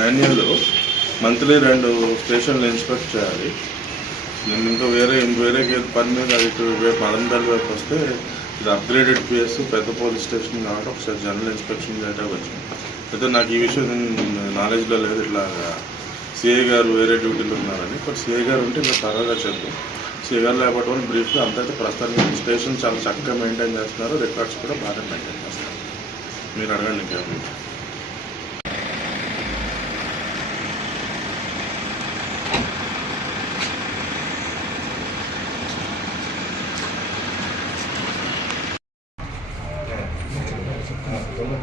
Manual monthly రెండు స్టేషన్లు inspect చేయాలి. నేను ఇంకా వేరే వేరే గే- పని మీద ఇటు రేపు మదనపల్లి వైపు వస్తే ఇది అప్గ్రేడెడ్ పిఎస్ పెద్ద పోలీస్ స్టేషన్ కాబట్టి ఒకసారి జనరల్ ఇన్స్పెక్షన్ చేయడానికి వచ్చింది. అయితే నాకు ఈ విషయం నాలెడ్జ్లో లేదు. ఇట్లా సిఐ గారు వేరే డ్యూటీలో ఉన్నారని. బట్ సిఐ గారు ఉంటే ఇంకా త్వరగా చెప్తాం సిఐ గారు లేకపోవడం వల్ల బ్రీఫ్గా అంతైతే ప్రస్తుతానికి స్టేషన్ చాలా చక్కగా మెయింటైన్ చేస్తున్నారు. రికార్డ్స్ కూడా బాగా మెయింటైన్ చేస్తున్నారు. మీరు అడగండి ఇంకా చూడండి